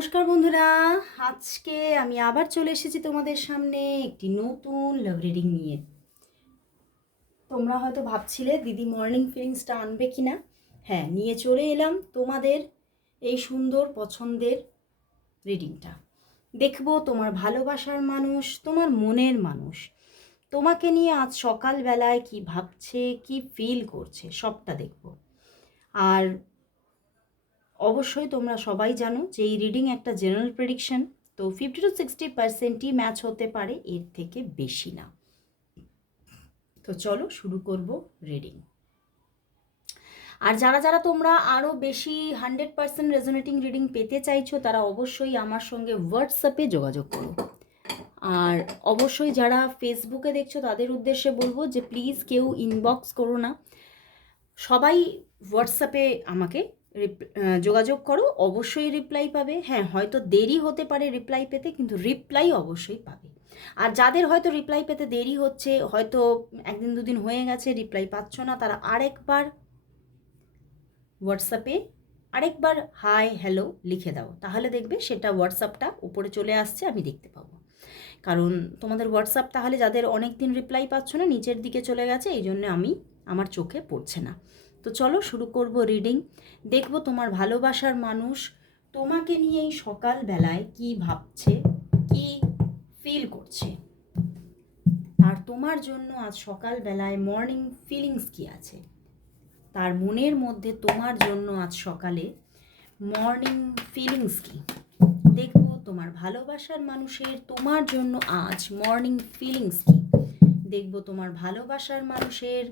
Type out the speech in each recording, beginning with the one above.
নমস্কার বন্ধুরা, আজকে আমি আবার চলে এসেছি তোমাদের সামনে একটি নতুন লাভ রিডিং নিয়ে। তোমরা হয়তো ভাবছিলে দিদি মর্নিং ফিলিংসটা আনবে কি না। হ্যাঁ, নিয়ে চলে এলাম তোমাদের এই সুন্দর পছন্দের রিডিংটা। দেখবো তোমার ভালোবাসার মানুষ, তোমার মনের মানুষ তোমাকে নিয়ে আজ সকালবেলায় কি ভাবছে, কি ফিল করছে, সবটা দেখব। আর অবশ্যই তোমরা সবাই জানো যে এই রিডিং একটা জেনারেল প্রেডিকশন, তো 50-60%ই ম্যাচ হতে পারে, এর থেকে বেশি না। তো চলো শুরু করব রিডিং। আর যারা যারা তোমরা আরও বেশি 100% রেজোনেটিং রিডিং পেতে চাইছো তারা অবশ্যই আমার সঙ্গে হোয়াটসঅ্যাপে যোগাযোগ করো। আর অবশ্যই যারা ফেসবুকে দেখছো তাদের উদ্দেশ্যে বলবো যে প্লিজ কেউ ইনবক্স করো না, সবাই হোয়াটসঅ্যাপে আমাকে যোগাযোগ করো, অবশ্যই রিপ্লাই পাবে। হ্যাঁ, হয়তো দেরি হতে পারে রিপ্লাই পেতে, কিন্তু রিপ্লাই অবশ্যই পাবে। আর যাদের হয়তো রিপ্লাই পেতে দেরি হচ্ছে, হয়তো একদিন দুদিন হয়ে গেছে রিপ্লাই পাচ্ছ না, তারা আরেকবার হোয়াটসঅ্যাপে আরেকবার হাই হ্যালো লিখে দাও, তাহলে দেখবে সেটা হোয়াটসঅ্যাপটা উপরে চলে আসছে, আমি দেখতে পাবো। কারণ তোমাদের হোয়াটসঅ্যাপ তাহলে যাদের অনেক দিন রিপ্লাই পাচ্ছ না নিচের দিকে চলে গেছে, এই জন্য আমার চোখে পড়ছে না। তো চলো শুরু করব রিডিং। দেখব তোমার ভালোবাসার মানুষ তোমাকে নিয়ে এই সকালবেলায় কি ভাবছে, কি ফিল করছে, আর তোমার জন্য আজ সকালবেলায় মর্নিং ফিলিংস কি আছে, তার মনের মধ্যে তোমার জন্য আজ সকালে মর্নিং ফিলিংস কি। দেখব তোমার ভালোবাসার মানুষের তোমার জন্য আজ মর্নিং ফিলিংস কি। দেখব তোমার ভালোবাসার মানুষের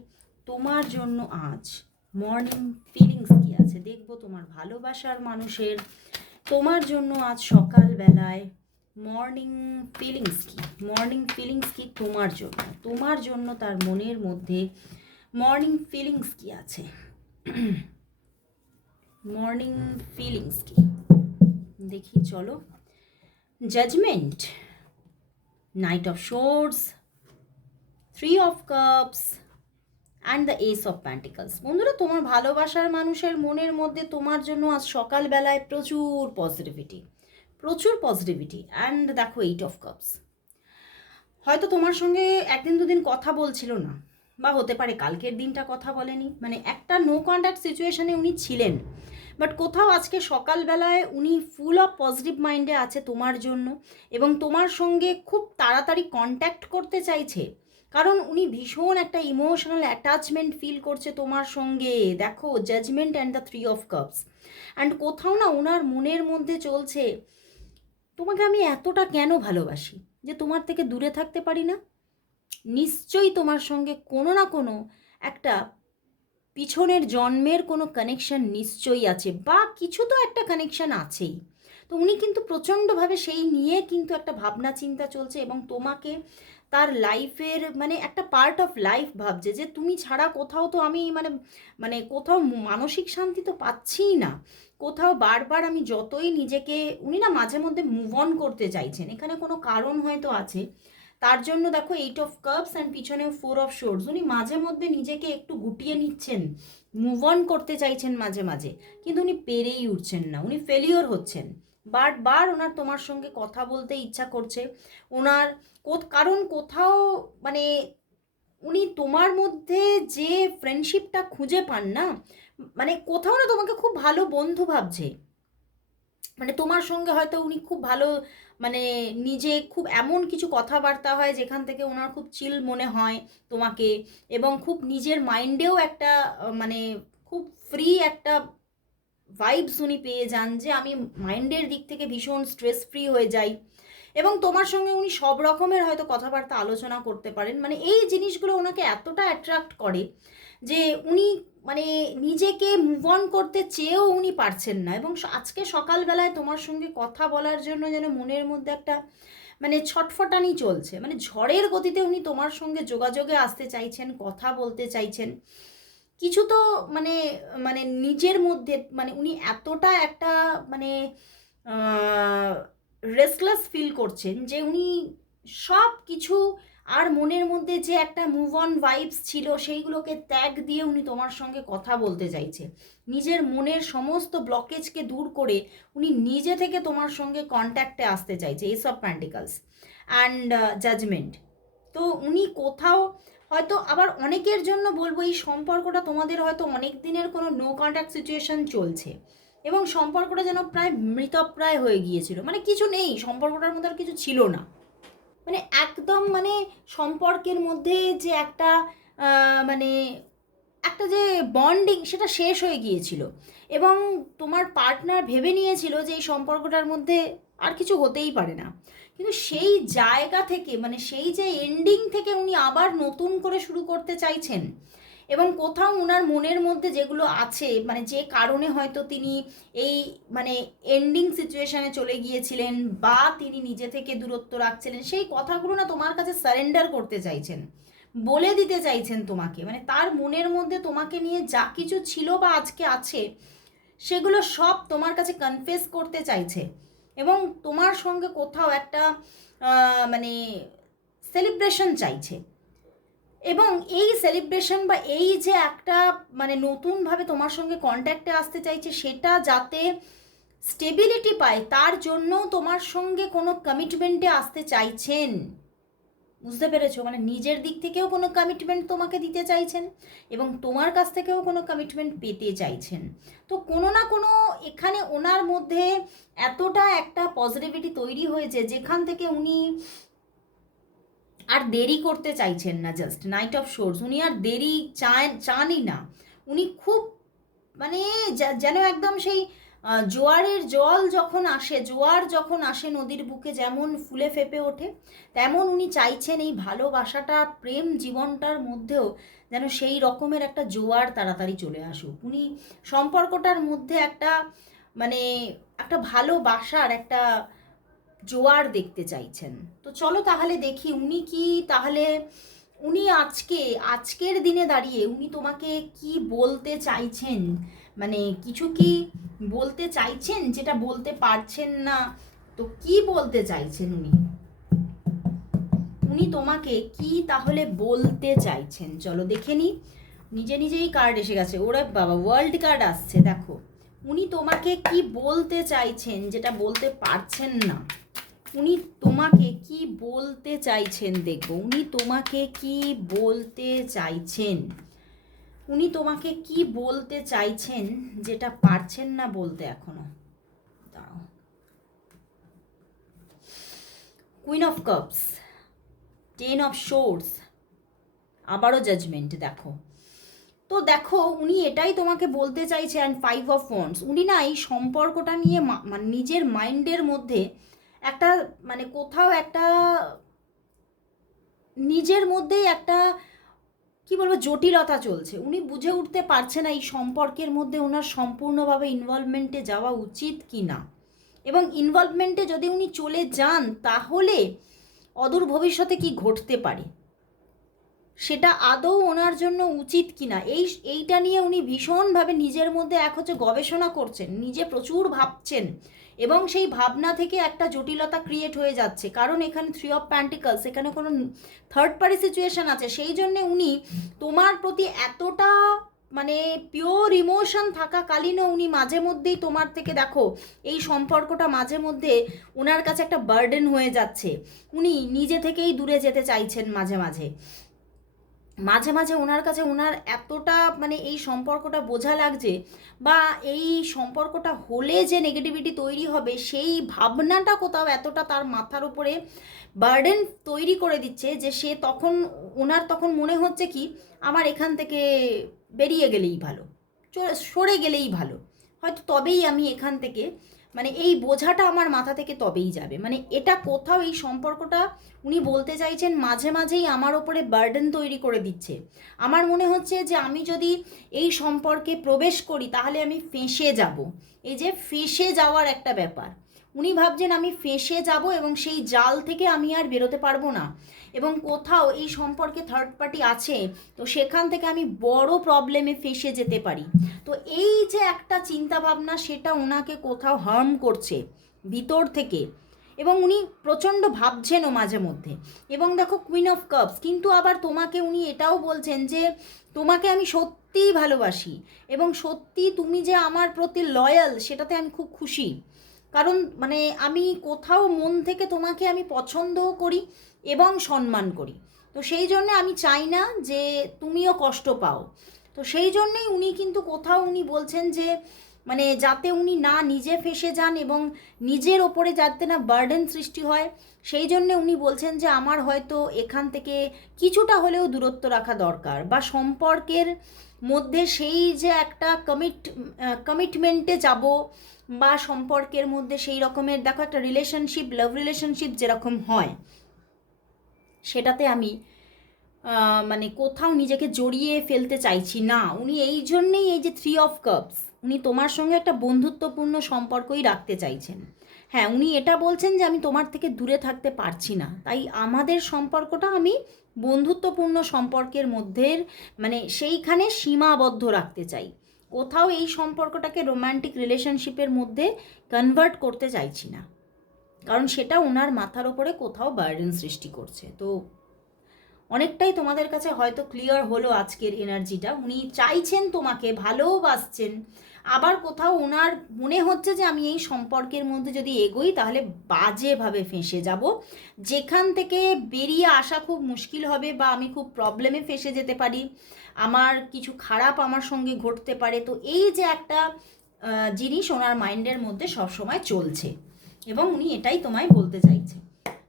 তোমার জন্য আজ মর্নিং ফিলিংস কি আছে। দেখব তোমার ভালোবাসার মানুষের তোমার জন্য আজ সকালবেলায় মর্নিং ফিলিংস কি। মর্নিং ফিলিংস কি তোমার জন্য তার মনের মধ্যে মর্নিং ফিলিংস কি আছে। মর্নিং ফিলিংস কি দেখি, চলো। Judgement, knight of swords, 3 of cups and the ace of pentacles. বন্ধুরা, তোমার ভালোবাসার মানুষের মনের মধ্যে তোমার জন্য আজ সকালবেলায় প্রচুর পজিটিভিটি অ্যান্ড দেখো 8 অফ কাপস। হয়তো তোমার সঙ্গে একদিন দুদিন কথা বলছিল না, বা হতে পারে কালকের দিনটা কথা বলেনি, মানে একটা নো কন্ট্যাক্ট সিচুয়েশনে উনি ছিলেন, বাট কোথাও আজকে সকালবেলায় উনি ফুল অফ পজিটিভ মাইন্ডে আছে তোমার জন্য, এবং তোমার সঙ্গে খুব তাড়াতাড়ি কন্ট্যাক্ট করতে চাইছে, কারণ উনি ভীষণ একটা ইমোশনাল অ্যাটাচমেন্ট ফিল করছে তোমার সঙ্গে। দেখো judgement and the 3 of cups, and কোথাও না ওনার মনের মধ্যে চলছে তোমাকে আমি এতটা কেন ভালোবাসি যে তোমার থেকে দূরে থাকতে পারি না। নিশ্চয়ই তোমার সঙ্গে কোনো না কোনো একটা পিছনের জন্মের কোনো কানেকশন নিশ্চয়ই আছে, বা কিছু তো একটা কানেকশন আছেই। তো উনি কিন্তু প্রচণ্ডভাবে সেই নিয়ে কিন্তু একটা ভাবনা চিন্তা চলছে, এবং তোমাকে তার লাইফের মানে একটা পার্ট অফ লাইফ ভাবছে, যে তুমি ছাড়া কোথাও তো আমি মানে মানে কোথাও মানসিক শান্তি তো পাচ্ছিই না, কোথাও বারবার আমি যতই নিজেকে, উনি না মাঝে মধ্যে মুভ অন করতে চাইছেন, এখানে কোনো কারণ হয়তো আছে। তার জন্য দেখো 8 অফ কাপস অ্যান্ড পিছনেও 4 অফ শোর্ডস, উনি মাঝে মধ্যে নিজেকে একটু গুটিয়ে নিচ্ছেন, মুভ অন করতে চাইছেন মাঝে মাঝে, কিন্তু উনি পেরেই উঠছেন না, উনি ফেলিওর হচ্ছেন। বারবার ওনার তোমার সঙ্গে কথা বলতে ইচ্ছা করছে ওনার, কারণ কোথাও মানে উনি তোমার মধ্যে যে ফ্রেন্ডশিপটা খুঁজে পান না, মানে কোথাও না তোমাকে খুব ভালো বন্ধু ভাবছে, মানে তোমার সঙ্গে হয়তো উনি খুব ভালো, মানে নিজে খুব এমন কিছু কথাবার্তা হয় যেখান থেকে ওনার খুব চিল মনে হয় তোমাকে, এবং খুব নিজের মাইন্ডেও একটা মানে খুব ফ্রি একটা ভাইবস উনি পেয়ে যান, যে আমি মাইন্ডের দিক থেকে ভীষণ স্ট্রেস ফ্রি হয়ে যাই, এবং তোমার সঙ্গে উনি সব রকমের হয়তো কথাবার্তা আলোচনা করতে পারেন। মানে এই জিনিসগুলো ওনাকে এতটা অ্যাট্রাক্ট করে যে উনি মানে নিজেকে মুভ অন করতে চেয়েও উনি পারছেন না, এবং আজকে সকালবেলায় তোমার সঙ্গে কথা বলার জন্য যেন মনের মধ্যে একটা মানে ছটফটানি চলছে, মানে ঝড়ের গতিতে উনি তোমার সঙ্গে যোগাযোগে আসতে চাইছেন, কথা বলতে চাইছেন কিছু তো, মানে মানে নিজের মধ্যে মানে উনি এতটা একটা মানে রেস্টলেস ফিল করছেন যে উনি সব কিছু আর মনের মধ্যে যে একটা মুভ অন ভাইবস ছিল সেইগুলোকে ত্যাগ দিয়ে উনি তোমার সঙ্গে কথা বলতে চাইছে। নিজের মনের সমস্ত ব্লকেজকে দূর করে উনি নিজে থেকে তোমার সঙ্গে কন্ট্যাক্টে আসতে চাইছে। Ace of pentacles and judgement. তো উনি কোথাও হয়তো আবার অনেকের জন্য বলবো এই সম্পর্কটা তোমাদের হয়তো অনেক দিনের কোনো নো কন্ট্যাক্ট সিচুয়েশন চলছে এবং সম্পর্কটা যেন প্রায় মৃতপ্রায় হয়ে গিয়েছিল, মানে কিছু নেই সম্পর্কটার মধ্যে আর কিছু ছিল না, মানে একদম মানে সম্পর্কের মধ্যে যে একটা মানে একটা যে বন্ডিং সেটা শেষ হয়ে গিয়েছিল এবং তোমার পার্টনার ভেবে নিয়েছিল যে এই সম্পর্কটার মধ্যে আর কিছু হতেই পারে না। কিন্তু সেই জায়গা থেকে মানে সেই যে এন্ডিং থেকে উনি আবার নতুন করে শুরু করতে চাইছেন এবং কোথাও ওনার মনের মধ্যে যেগুলো আছে মানে যে কারণে হয়তো তিনি এই মানে এন্ডিং সিচুয়েশানে চলে গিয়েছিলেন বা তিনি নিজে থেকে দূরত্ব রাখছিলেন, সেই কথাগুলো না তোমার কাছে সারেন্ডার করতে চাইছেন, বলে দিতে চাইছেন তোমাকে, মানে তার মনের মধ্যে তোমাকে নিয়ে যা কিছু ছিল বা আজকে আছে সেগুলো সব তোমার কাছে কনফেস করতে চাইছে এবং তোমার সঙ্গে কোথাও একটা মানে সেলিব্রেশন চাইছে। এবং এই সেলিব্রেশন বা এই যে একটা মানে নতুনভাবে তোমার সঙ্গে কন্ট্যাক্টে আসতে চাইছে সেটা যাতে স্টেবিলিটি পায় তার জন্য তোমার সঙ্গে কোনো কমিটমেন্টে আসতে চাইছেন। বুঝতে পেরেছো? মানে নিজের দিক থেকেও কোনো কমিটমেন্ট তোমাকে দিতে চাইছেন এবং তোমার কাছ থেকেও কোনো কমিটমেন্ট পেতে চাইছেন। তো কোনো না কোনো এখানে ওনার মধ্যে এতটা একটা পজিটিভিটি তৈরি হয়েছে যেখান থেকে উনি আর দেরি করতে চাইছেন না। জাস্ট নাইট অফ শোর্স উনি আর দেরি চানই না। উনি খুব মানে যেন একদম সেই জোয়ারের জল যখন আসে, জোয়ার যখন আসে নদীর বুকে যেমন ফুলে ফেপে ওঠে, তেমন উনি চাইছেন এই ভালোবাসাটা প্রেম জীবনটার মধ্যেও যেন সেই রকমের একটা জোয়ার তাড়াতাড়ি চলে আসুক। উনি সম্পর্কটার মধ্যে একটা মানে একটা ভালোবাসার একটা জোয়ার দেখতে চাইছেন। তো চলো তাহলে দেখি উনি কি তাহলে উনি আজকের দিনে দাঁড়িয়ে উনি তোমাকে কি বলতে চাইছেন, মানে কিছু কি বলতে চাইছেন যেটা বলতে পারছেন না। তো কি বলতে চাইছেন উনি, উনি তোমাকে কি তাহলে বলতে চাইছেন চলো দেখে নি। নিজে নিজেই কার্ড এসে গেছে, ওরে বাবা ওয়ার্ল্ড কার্ড আসছে। দেখো উনি তোমাকে কি বলতে চাইছেন যেটা বলতে পারছেন না, উনি তোমাকে কি বলতে চাইছেন দেখো, উনি তোমাকে কি বলতে চাইছেন, উনি তোমাকে কি বলতে চাইছেন যেটা পারছেন না বলতে এখনো। দাঁড়াও, queen of cups, ten of swords, আবারও জাজমেন্ট। দেখো তো দেখো উনি এটাই তোমাকে বলতে চাইছে অ্যান্ড ফাইভ অফ ওয়ান্ডস। উনি না এই সম্পর্কটা নিয়ে মানে নিজের মাইন্ডের মধ্যে একটা মানে কোথাও একটা নিজের মধ্যেই একটা কি বলবো জটিলতা চলছে। উনি বুঝে উঠতে পারছে না এই সম্পর্কের মধ্যে ওনার সম্পূর্ণভাবে ইনভলভমেন্টে যাওয়া উচিত কি না এবং ইনভলভমেন্টে যদি উনি চলে যান তাহলে অদূর ভবিষ্যতে কি ঘটতে পারে সেটা আদৌ ওনার জন্য উচিত কিনা এইটা নিয়ে উনি ভীষণভাবে নিজের মধ্যে এক হচ্ছে গবেষণা করছেন, নিজে প্রচুর ভাবছেন এবং সেই ভাবনা থেকে একটা জটিলতা ক্রিয়েট হয়ে যাচ্ছে। কারণ এখানে থ্রি অফ প্যান্টিকলস, এখানে কোনো থার্ড পার্টি সিচুয়েশন আছে, সেই জন্যে উনি তোমার প্রতি এতটা মানে পিওর ইমোশন থাকাকালীনও উনি মাঝে মধ্যেই তোমার থেকে দেখো এই সম্পর্কটা মাঝে মধ্যে ওনার কাছে একটা বার্ডেন হয়ে যাচ্ছে। উনি নিজে থেকেই দূরে যেতে চাইছেন মাঝে মাঝে মাঝে মাঝে ওনার কাছে ওনার এতটা মানে এই সম্পর্কটা বোঝা লাগছে বা এই সম্পর্কটা হলে যে নেগেটিভিটি তৈরি হবে সেই ভাবনাটা কোথাও এতটা তার মাথার উপরে বার্ডেন তৈরি করে দিচ্ছে যে সে তখন ওনার তখন মনে হচ্ছে কি আমার এখান থেকে বেরিয়ে গেলেই ভালো, সরে গেলেই ভালো, হয়তো তবেই আমি এখান থেকে মানে এই বোঝাটা আমার মাথা থেকে তবেই যাবে। মানে এটা কোথাও এই সম্পর্কটা উনি বলতে চাইছেন মাঝে মাঝেই আমার ওপরে বার্ডেন তৈরি করে দিচ্ছে। আমার মনে হচ্ছে যে আমি যদি এই সম্পর্কে প্রবেশ করি তাহলে আমি ফেঁসে যাব, এই যে ফেঁসে যাওয়ার একটা ব্যাপার উনি ভাবছেন আমি ফেঁসে যাব এবং সেই জাল থেকে আমি আর বেরোতে পারবো না এবং কোথাও এই সম্পর্কে থার্ড পার্টি আছে তো সেখান থেকে আমি বড় প্রবলেমে ফেঁসে যেতে পারি। তো এই যে একটা চিন্তা ভাবনা সেটা ওনাকে কোথাও হার্ম করছে ভিতর থেকে এবং উনি প্রচণ্ড ভাবছেনও মাঝে মধ্যে। এবং দেখো কুইন অফ কাপস, কিন্তু আবার তোমাকে উনি এটাও বলছেন যে তোমাকে আমি সত্যিই ভালোবাসি এবং সত্যি তুমি যে আমার প্রতি লয়াল সেটাতে আমি খুব খুশি। কারণ মানে আমি কোথাও মন থেকে তোমাকে আমি পছন্দও করি এবং সম্মান করি। তো সেই জন্যে আমি চাই না যে তুমিও কষ্ট পাও। তো সেই জন্যেই উনি কিন্তু কোথাও উনি বলছেন যে মানে যাতে উনি না নিজে ফেঁসে যান এবং নিজের ওপরে যাতে না বার্ডেন সৃষ্টি হয়, সেই জন্যে উনি বলছেন যে আমার হয়তো এখান থেকে কিছুটা হলেও দূরত্ব রাখা দরকার, বা সম্পর্কের মধ্যে সেই যে একটা কমিটমেন্টে যাব, বা সম্পর্কের মধ্যে সেই রকমের দেখো একটা রিলেশনশিপ, লাভ রিলেশনশিপ যেরকম হয় সেটাতে আমি মানে কোথাও নিজেকে জড়িয়ে ফেলতে চাইছি না। উনি এই জন্যেই এই যে 3 অফ কাপস, উনি তোমার সঙ্গে একটা বন্ধুত্বপূর্ণ সম্পর্কই রাখতে চাইছেন। হ্যাঁ, উনি এটা বলছেন যে আমি তোমার থেকে দূরে থাকতে পারছি না, তাই আমাদের সম্পর্কটা আমি বন্ধুত্বপূর্ণ সম্পর্কের মধ্যে মানে সেইখানে সীমাবদ্ধ রাখতে চাই। কোথাও এই সম্পর্কটাকে রোম্যান্টিক রিলেশনশিপের মধ্যে কনভার্ট করতে চাইছি না, কারণ সেটা ওনার মাথার ওপরে কোথাও বার্ডেন সৃষ্টি করছে। তো অনেকটাই তোমাদের কাছে হয়তো ক্লিয়ার হলো আজকের এনার্জিটা। উনি চাইছেন তোমাকে, ভালোবাসছেন, আবার কোথাও ওনার মনে হচ্ছে যে আমি এই সম্পর্কের মধ্যে যদি এগোই তাহলে বাজেভাবে ফেঁসে যাব, যেখান থেকে বেরিয়ে আসা খুব মুশকিল হবে, বা আমি খুব প্রবলেমে ফেঁসে যেতে পারি, আমার কিছু খারাপ আমার সঙ্গে ঘটতে পারে। তো এই যে একটা জিনিস ওনার মাইন্ডের মধ্যে সবসময় চলছে এবং উনি এটাই তোমায় বলতে চাইছে।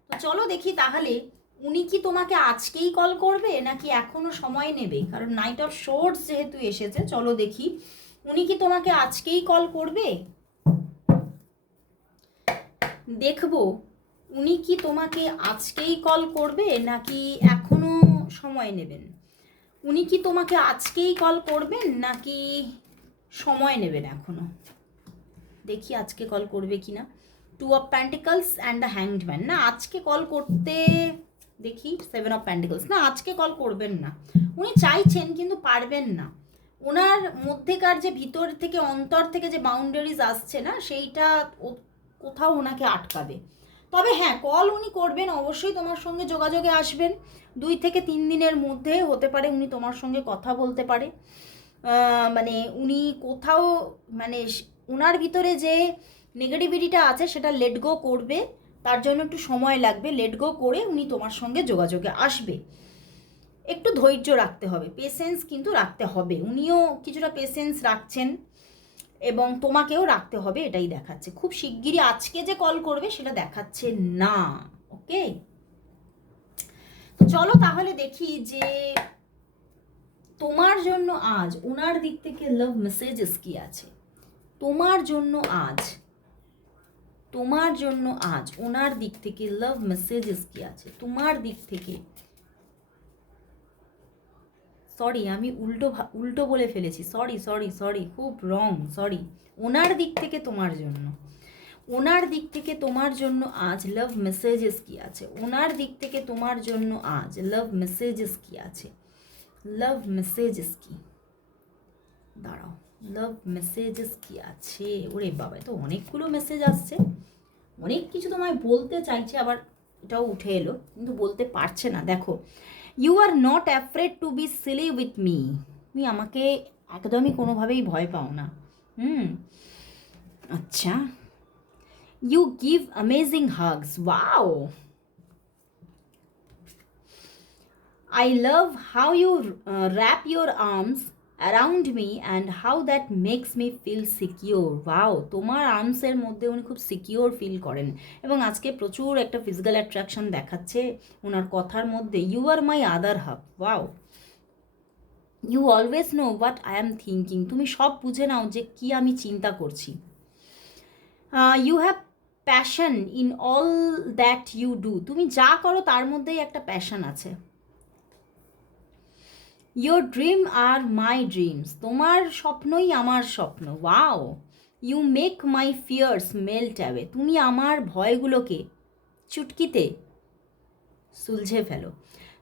তো চলো দেখি তাহলে উনি কি তোমাকে আজকেই কল করবে নাকি এখনো সময় নেবে, কারণ নাইট অফ শোর্টস যেহেতু এসেছে। চলো দেখি উনি কি তোমাকে আজকেই কল করবে, দেখবো উনি কি তোমাকে আজকেই কল করবে নাকি এখনো সময় নেবেন। উনি কি তোমাকে আজকেই কল করবেন নাকি সময় নেবেন এখনো, দেখি আজকে কল করবে কিনা। 2 of pentacles and the hanged man, না আজকে কল করতে দেখি 7 অফ প্যান্টিকলস, না আজকে কল করবেন না। উনি চাইছেন কিন্তু পারবেন না, ওনার মধ্যেকার যে ভিতর থেকে অন্তর থেকে যে বাউন্ডারিজ আসছে না, সেইটা কোথাও ওনাকে আটকাবে। তবে হ্যাঁ, কল উনি করবেন অবশ্যই, তোমার সঙ্গে যোগাযোগে আসবেন। 2 থেকে 3 দিনের মধ্যে হতে পারে উনি তোমার সঙ্গে কথা বলতে পারে। মানে উনি কোথাও মানে ওনার ভিতরে যে নেগেটিভিটিটা আছে সেটা লেট গো করবে, তার জন্য একটু সময় লাগবে। লেট গো করে উনি তোমার সঙ্গে যোগাযোগে আসবে। একটু ধৈর্য রাখতে হবে, পেশেন্স কিন্তু রাখতে হবে। উনিও কিছুটা পেশেন্স রাখছেন এবং তোমাকেও রাখতে হবে, এটাই দেখাচ্ছে। খুব শিগগিরই আজকে যে কল করবে সেটা দেখাচ্ছে না। ওকে, তো চলো তাহলে দেখি যে তোমার জন্য আজ ওনার দিক থেকে লাভ মেসেজেস কি আছে। তোমার জন্য আজ, তোমার জন্য আজ ওনার দিক থেকে লাভ মেসেজেস কি আছে তোমার দিক থেকে। সরি, আমি উল্টো বলে ফেলেছি, সরি সরি সরি, খুব রং, সরি। ওনার দিক থেকে তোমার জন্য, ওনার দিক থেকে তোমার জন্য আজ লাভ মেসেজেস কি আছে। ওনার দিক থেকে তোমার জন্য আজ লাভ মেসেজেস কি আছে। লাভ মেসেজেস কি, দাঁড়াও, লাভ মেসেজেস কি আছে। ওরে বাবা, তো অনেকগুলো মেসেজ আসছে, অনেক কিছু তোমায় বলতে চাইছে, আবার এটাও উঠে এলো কিন্তু বলতে পারছে না। দেখো, you are not afraid to be silly with me, তুমি আমাকে একদমই কোনোভাবেই ভয় পাও না। আচ্ছা, you give amazing hugs, wow, I love how you wrap your arms around me and how that makes me feel secure. Wow, তোমার আর্মসের মধ্যে উনি খুব সিকিওর ফিল করেন এবং আজকে প্রচুর একটা ফিজিক্যাল অ্যাট্রাকশন দেখাচ্ছে ওনার কথার মধ্যে। You are my other half, wow, you always know what I am thinking, তুমি সব বুঝে নাও যে কি আমি চিন্তা করছি। You have passion in all that you do, তুমি যা করো তার মধ্যেই একটা প্যাশন আছে। Your dream are my dreams, তোমার স্বপ্নই আমার স্বপ্ন। Wow, you make my fears melt away, তুমি আমার ভয়গুলোকে চুটকিতে সুলঝে ফেলো।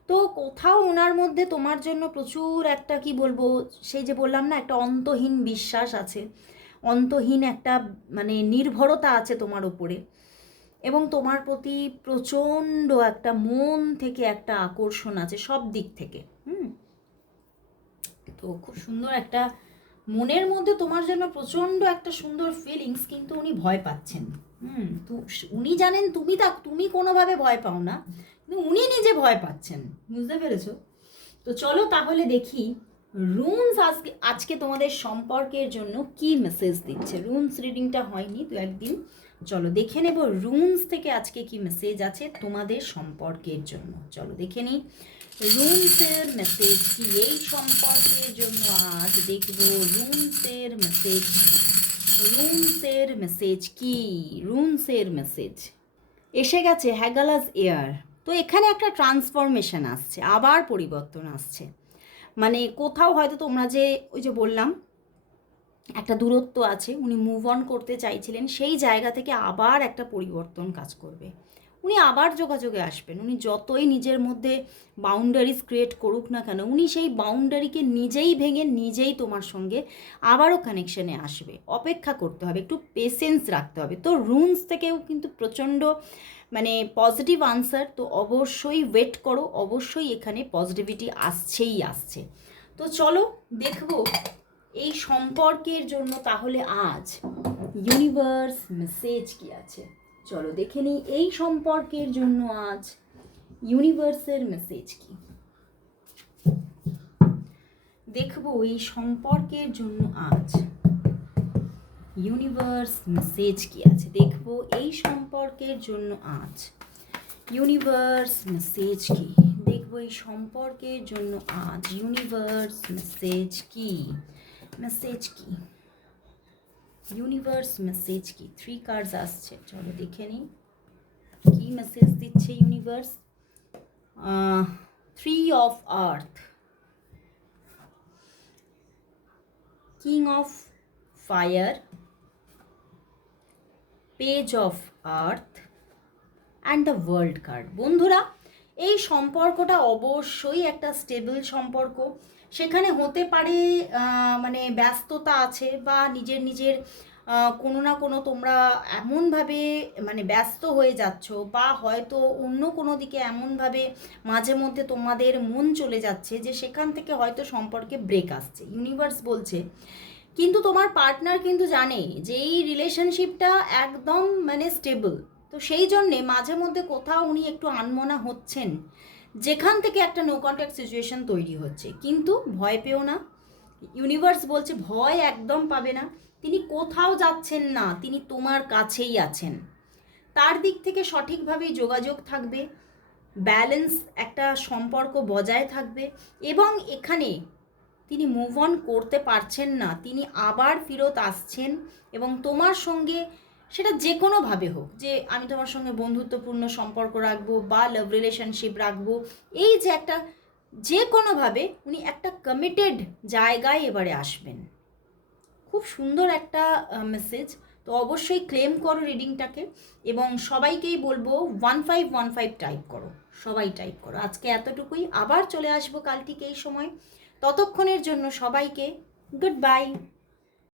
তো কোথাও ওনার মধ্যে তোমার জন্য প্রচুর একটা কি বলবো, সেই যে বললাম না, একটা অন্তহীন বিশ্বাস আছে, অন্তহীন একটা মানে নির্ভরতা আছে তোমার ওপরে। এবং তোমার প্রতি প্রচণ্ড একটা মন থেকে একটা আকর্ষণ আছে সব দিক থেকে। তো খুব সুন্দর একটা মনের মধ্যে তোমার জন্য প্রচণ্ড একটা সুন্দর ফিলিংস, কিন্তু উনি ভয় পাচ্ছেন। তো উনি জানেন তুমি কোনোভাবে ভয় পাও না, কিন্তু উনি নিজে ভয় পাচ্ছেন, বুঝতে পেরেছো? তো চলো তাহলে দেখি রুনস আজকে তোমাদের সম্পর্কের জন্য কি মেসেজ দিচ্ছে। রুনস রিডিংটা হয়নি তো একদিন, চলো দেখে নেব রুনস থেকে আজকে কি মেসেজ আছে তোমাদের সম্পর্কের জন্য। চলো দেখে নিই রুনসের মেসেজ কি এই সম্পর্কের জন্য। আজ দেখব রুনসের মেসেজ, রুনসের মেসেজ কি, রুনসের মেসেজ এসে গেছে হ্যাগালাস এয়ার। তো এখানে একটা ট্রান্সফরমেশন আসছে, আবার পরিবর্তন আসছে। মানে কোথাও হয়তো তোমরা যে ওই যে বললাম একটা দূরত্ব আছে, উনি মুভ অন করতে চাইছিলেন, সেই জায়গা থেকে আবার একটা পরিবর্তন কাজ করবে। উনি আবার যোগাযোগে আসবেন। উনি যতই নিজের মধ্যে বাউন্ডারিজ ক্রিয়েট করুক না কেন, উনি সেই বাউন্ডারিকে নিজেই ভেঙে নিজেই তোমার সঙ্গে আবারও কানেকশনে আসবে। অপেক্ষা করতে হবে, একটু পেশেন্স রাখতে হবে। তো রুনস থেকেও কিন্তু প্রচণ্ড মানে পজিটিভ আনসার, তো অবশ্যই ওয়েট করো, অবশ্যই এখানে পজিটিভিটি আসছেই আসছে। তো চলো দেখবো এই সম্পর্কের জন্য তাহলে আজ ইউনিভার্স মেসেজ কি আছে। চলো দেখে নিই এই সম্পর্কের জন্য আজ ইউনিভার্সের মেসেজ কি। দেখবো এই সম্পর্কের জন্য আজ ইউনিভার্স মেসেজ কি আছে। দেখবো এই সম্পর্কের জন্য আজ ইউনিভার্স মেসেজ কি। দেখবো এই সম্পর্কের জন্য আজ ইউনিভার্স মেসেজ কি, মেসেজ কি, ইউনিভার্স মেসেজ কি। 3 কার্ডস আসছে, চলো দেখে নিই কি মেসেজ দিচ্ছে universe. 3 of earth, king of fire, page of earth and the world card. বন্ধুরা, এই সম্পর্কটা অবশ্যই একটা স্টেবল সম্পর্ক। সেখানে হতে পারে মানে ব্যস্ততা আছে, বা নিজের কোনো না কোনো তোমরা এমনভাবে মানে ব্যস্ত হয়ে যাচ্ছ, বা হয়তো অন্য কোনো দিকে এমনভাবে মাঝে মধ্যে তোমাদের মন চলে যাচ্ছে যে সেখান থেকে হয়তো সম্পর্কে ব্রেক আসছে। ইউনিভার্স বলছে কিন্তু তোমার পার্টনার কিন্তু জানে যে এই রিলেশনশিপটা একদম মানে স্টেবল। তো সেই জন্যে মাঝে মধ্যে কোথাও উনি একটু আনমনা হচ্ছেন, যেখান থেকে একটা নো কন্ট্যাক্ট সিচুয়েশন তৈরি হচ্ছে। কিন্তু ভয় পেও না, ইউনিভার্স বলছে ভয় একদম পাবে না। তিনি কোথাও যাচ্ছেন না, তিনি তোমার কাছেই আছেন। তার দিক থেকে সঠিকভাবেই যোগাযোগ থাকবে, ব্যালেন্স একটা সম্পর্ক বজায় থাকবে। এবং এখানে তিনি মুভ অন করতে পারছেন না, তিনি আবার ফেরত আসছেন এবং তোমার সঙ্গে সেটা যে কোনোভাবে হোক, যে আমি তোমার সঙ্গে বন্ধুত্বপূর্ণ সম্পর্ক রাখবো বা লাভ রিলেশনশিপ রাখবো, এই যে একটা যে কোনোভাবে উনি একটা কমিটেড জায়গায় এবারে আসবেন। খুব সুন্দর একটা মেসেজ। তো অবশ্যই ক্লেম করো রিডিংটাকে, এবং সবাইকেই বলবো 1515 টাইপ করো, সবাই টাইপ করো। আজকে এতটুকুই, আবার চলে আসবো কাল ঠিক এই সময়। ততক্ষণের জন্য সবাইকে গুড বাই।